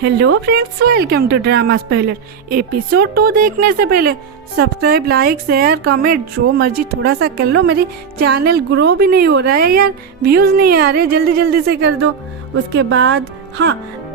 Hello friends, welcome to drama spoiler. Episode 2 देखने से पहले सब्सक्राइब, लाइक, शेयर, कमेंट जो मर्जी थोड़ा सा कर लो। मेरी चैनल ग्रो भी नहीं हो रहा है यार, व्यूज नहीं आ रहे, जल्दी जल्दी से कर दो। उसके बाद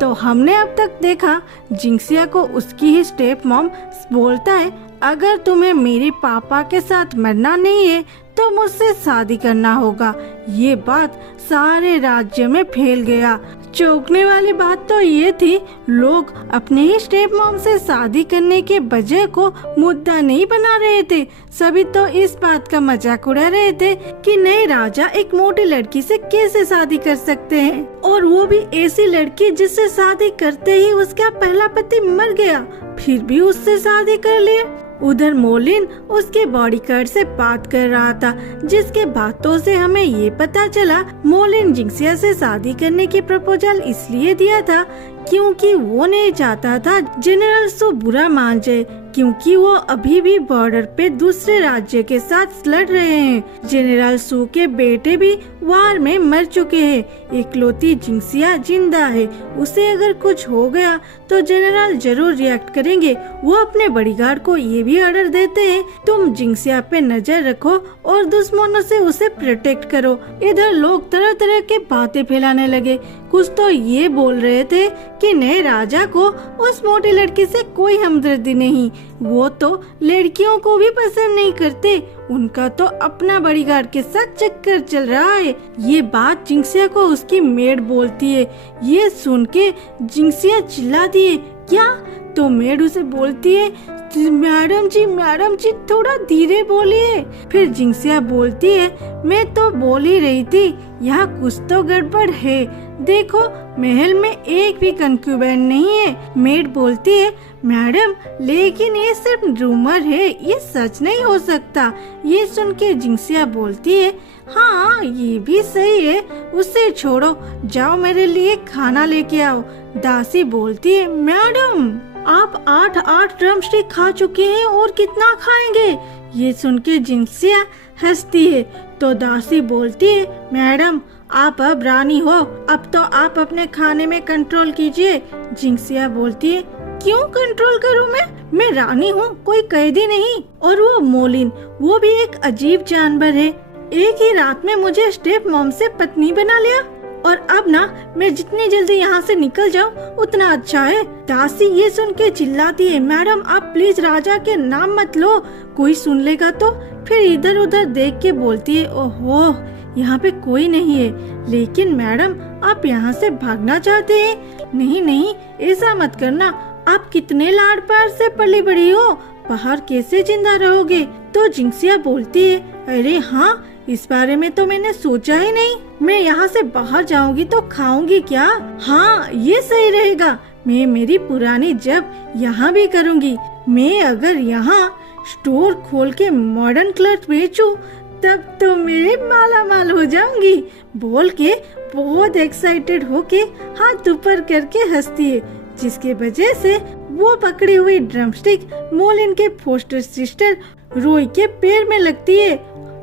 तो हमने अब तक देखा जिंक्सिया को उसकी ही स्टेप मॉम बोलता है, अगर तुम्हें मेरे पापा के साथ मरना नहीं है तो मुझसे शादी करना होगा। ये बात सारे राज्य में फैल गया। चौंकने वाली बात तो ये थी, लोग अपने ही स्टेप मॉम से शादी करने के वजह को मुद्दा नहीं बना रहे थे। सभी तो इस बात का मजाक उड़ा रहे थे कि नए राजा एक मोटी लड़की से कैसे शादी कर सकते हैं, और वो भी ऐसी लड़की जिससे शादी करते ही उसका पहला पति मर गया, फिर भी उससे शादी कर लिए। उधर मोलिन उसके बॉडीगार्ड से बात कर रहा था, जिसके बातों से हमें ये पता चला मोलिन जिंक्सिया से शादी करने की प्रपोजल इसलिए दिया था क्योंकि वो नहीं चाहता था जनरल सू बुरा मान जाए, क्योंकि वो अभी भी बॉर्डर पे दूसरे राज्य के साथ लड़ रहे हैं। जनरल सू के बेटे भी वार में मर चुके हैं, इकलौती जिंक्सिया जिंदा है। उसे अगर कुछ हो गया तो जनरल जरूर रिएक्ट करेंगे। वो अपने बॉडीगार्ड को ये भी ऑर्डर देते हैं, तुम जिंक्सिया पे नजर रखो और दुश्मनों से उसे प्रोटेक्ट करो। इधर लोग तरह तरह के बातें फैलाने लगे। कुछ तो ये बोल रहे थे कि नए राजा को उस मोटी लड़की से कोई हमदर्दी नहीं, वो तो लड़कियों को भी पसंद नहीं करते, उनका तो अपना बॉडीगार्ड के साथ चक्कर चल रहा है। ये बात जिंक्सिया को उसकी मेड बोलती है। ये सुन के जिंक्सिया चिल्लाती है, क्या? तो मेड उसे बोलती है, मैडम जी थोड़ा धीरे बोलिए। फिर जिंक्सिया बोलती है, मैं तो बोल ही रही थी, यहाँ कुछ तो गड़बड़ है। देखो महल में एक भी कंक्यूबेन नहीं है। मेड बोलती है, मैडम लेकिन ये सिर्फ रूमर है, ये सच नहीं हो सकता। ये सुन के जिंक्सिया बोलती है, हाँ ये भी सही है, उसे छोड़ो, जाओ मेरे लिए खाना लेके आओ। दासी बोलती है, मैडम आप 8 ड्रमस्टिक खा चुके हैं और कितना खाएंगे? ये सुन के जिंक्सिया हंसती है। तो दासी बोलती है, मैडम आप अब रानी हो, अब तो आप अपने खाने में कंट्रोल कीजिए। जिंक्सिया बोलती है, क्यों कंट्रोल करूं मैं रानी हूँ, कोई कैदी नहीं। और वो मोलिन, वो भी एक अजीब जानवर है, एक ही रात में मुझे स्टेप मॉम से पत्नी बना लिया, और अब ना मैं जितनी जल्दी यहाँ से निकल जाऊँ उतना अच्छा है। दासी ये सुन के चिल्लाती है, मैडम आप प्लीज राजा के नाम मत लो, कोई सुन लेगा तो। फिर इधर उधर देख के बोलती है, ओहो यहाँ पे कोई नहीं है, लेकिन मैडम आप यहाँ से भागना चाहते हैं? नहीं ऐसा मत करना, आप कितने लाड़ प्यार से पली बड़ी हो, बाहर कैसे जिंदा रहोगे? तो जिंक्सिया बोलती है, अरे हाँ इस बारे में तो मैंने सोचा ही नहीं, मैं यहाँ से बाहर जाऊंगी तो खाऊंगी क्या? हाँ ये सही रहेगा, मैं मेरी पुरानी जब यहाँ भी करूँगी। मैं अगर यहाँ स्टोर खोल के मॉडर्न क्लॉथ बेचूं तब तो मैं माला माल हो जाऊंगी। बोल के बहुत एक्साइटेड होके हाथ ऊपर करके हंसती है, जिसके वजह से वो पकड़ी हुई ड्रमस्टिक मोलिन के फोस्टर सिस्टर रोई के पैर में लगती है।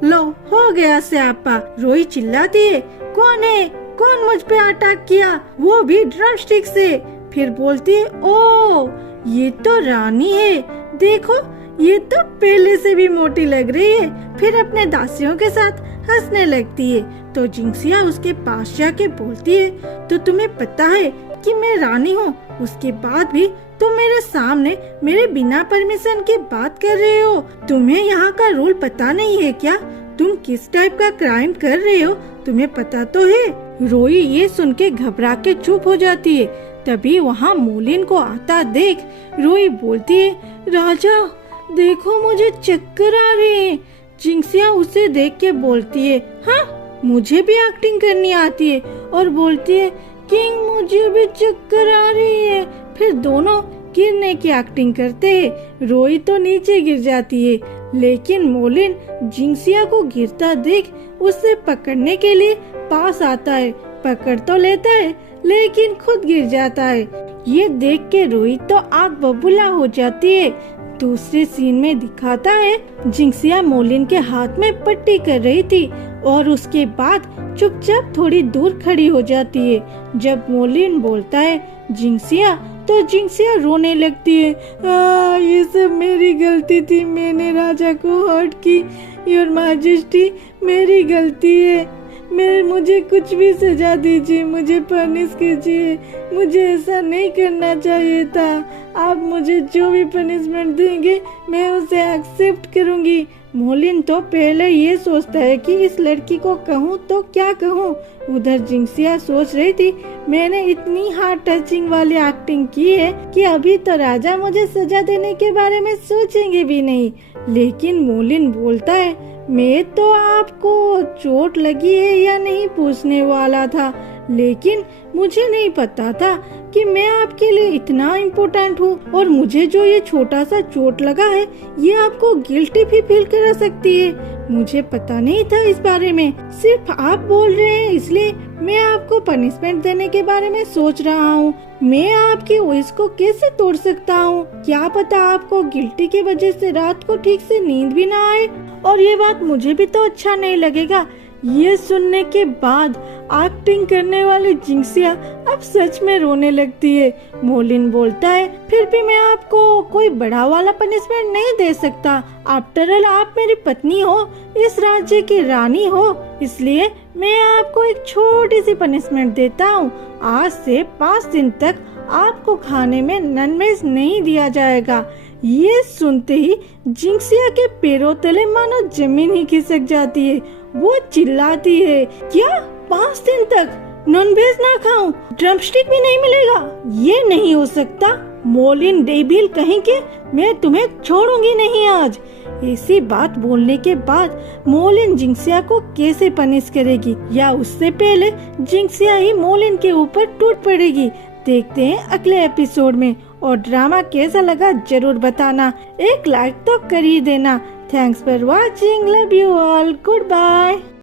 लो हो गया स्यापा। रोई चिल्लाती है, कौन मुझ पे अटैक किया, वो भी ड्रमस्टिक से। फिर बोलती है, ओ ये तो रानी है, देखो ये तो पहले से भी मोटी लग रही है। फिर अपने दासियों के साथ हंसने लगती है। तो जिंक्सिया उसके पास जाके बोलती है, तो तुम्हें पता है कि मैं रानी हूँ, उसके बाद भी तुम मेरे सामने मेरे बिना परमिशन की बात कर रहे हो। तुम्हें यहाँ का रूल पता नहीं है क्या? तुम किस टाइप का क्राइम कर रहे हो तुम्हें पता तो है? रोई ये सुन के घबरा के चुप हो जाती है। तभी वहाँ मोलिन को आता देख रोई बोलती है, राजा देखो मुझे चक्कर आ रहे हैं। जिंक्सिया उसे देख के बोलती है, हाँ मुझे भी एक्टिंग करनी आती है, और बोलती है, किंग मुझे भी चक्कर आ रही है। फिर दोनों गिरने की एक्टिंग करते हैं। रोई तो नीचे गिर जाती है, लेकिन मोलिन जिंक्सिया को गिरता देख उसे पकड़ने के लिए पास आता है। पकड़ तो लेता है लेकिन खुद गिर जाता है। ये देख के रोई तो आग बबूला हो जाती है। दूसरे सीन में दिखाता है जिंक्सिया मोलिन के हाथ में पट्टी कर रही थी और उसके बाद चुपचाप थोड़ी दूर खड़ी हो जाती है। जब मोलिन बोलता है, जिंक्सिया तो जिंक्सिया रोने लगती है। ये सब मेरी गलती थी, मैंने राजा को हर्ट की। योर मैजेस्टी, मेरी गलती है। मुझे कुछ भी सजा दीजिए, मुझे पनिश कीजिए, मुझे ऐसा नहीं करना चाहिए था। आप मुझे जो भी पनिशमेंट देंगे मैं उसे एक्सेप्ट करूंगी। मोलिन तो पहले ये सोचता है कि इस लड़की को कहूँ तो क्या कहूँ। उधर जिंक्सिया सोच रही थी, मैंने इतनी हार्ट टचिंग वाली एक्टिंग की है कि अभी तो राजा मुझे सजा देने के बारे में सोचेंगे भी नहीं। लेकिन मोलिन बोलता है, मैं तो आपको चोट लगी है या नहीं पूछने वाला था, लेकिन मुझे नहीं पता था कि मैं आपके लिए इतना इम्पोर्टेंट हूँ और मुझे जो ये छोटा सा चोट लगा है ये आपको गिल्टी भी फील करा सकती है। मुझे पता नहीं था इस बारे में, सिर्फ आप बोल रहे हैं इसलिए मैं आपको पनिशमेंट देने के बारे में सोच रहा हूँ। मैं आपकी विश को कैसे तोड़ सकता हूँ? क्या पता आपको गिल्टी की वजह से रात को ठीक से नींद भी ना आए, और ये बात मुझे भी तो अच्छा नहीं लगेगा। ये सुनने के बाद एक्टिंग करने वाली जिंक्सिया अब सच में रोने लगती है। मोलिन बोलता है, फिर भी मैं आपको कोई बड़ा वाला पनिशमेंट नहीं दे सकता। आफ्टर ऑल आप मेरी पत्नी हो, इस राज्य की रानी हो, इसलिए मैं आपको एक छोटी सी पनिशमेंट देता हूँ। आज से 5 दिन तक आपको खाने में नॉनवेज नहीं दिया जाएगा। ये सुनते ही जिंक्सिया के पैरों तले मानो जमीन ही खिसक जाती है। वो चिल्लाती है, क्या 5 दिन तक नॉनवेज ना खाऊं, ड्रमस्टिक भी नहीं मिलेगा? ये नहीं हो सकता। मोलिन डेविल कहीं के, मैं तुम्हें छोड़ूंगी नहीं आज। ऐसी बात बोलने के बाद मोलिन जिंक्सिया को कैसे पनिश करेगी, या उससे पहले जिंक्सिया ही मोलिन के ऊपर टूट पड़ेगी? देखते हैं अगले एपिसोड में। और ड्रामा कैसा लगा जरूर बताना, एक लाइक तो कर ही देना। Thanks for watching, love you all, good bye.